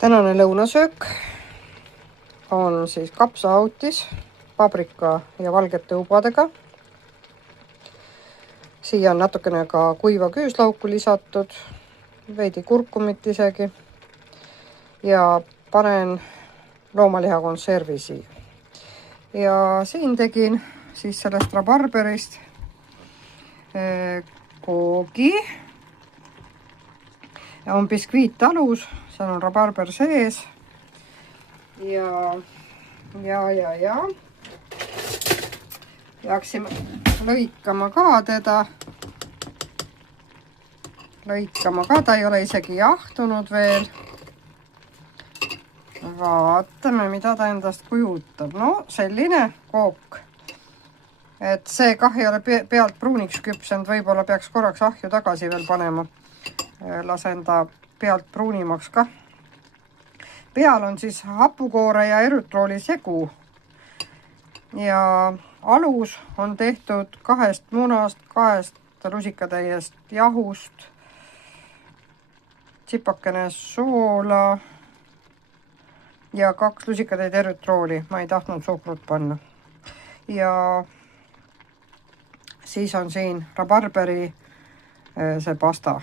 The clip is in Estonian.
Tänane lõunasöök on siis kapsaautis paprika ja valgete ubadega. Siia on natukene ka kuiva küüslauku lisatud, veidi kurkumit isegi ja panen loomaliha konservi siia. Ja siin tegin siis sellest rabarberist koogi. Ja on biskviit alus, seal on rabarber sees ja hakkasime lõikama ka teda. Ta ei ole isegi jahtunud veel. Vaatame, mida ta endast kujutab. No selline kook. Et see kah ei ole pealt pruuniks küpsenud, võib-olla peaks korraks ahju tagasi veel panema. Lasen ta pealt pruunimaks ka. Peal on siis hapukoore ja erytrooli segu. Ja alus on tehtud 2 munast, 2 rusikatäiest jahust, tsipakene soola ja 2 lusikatäit erytrooli. Ma ei tahtnud suhkrut panna. Ja siis on siin rabarberi see pasta.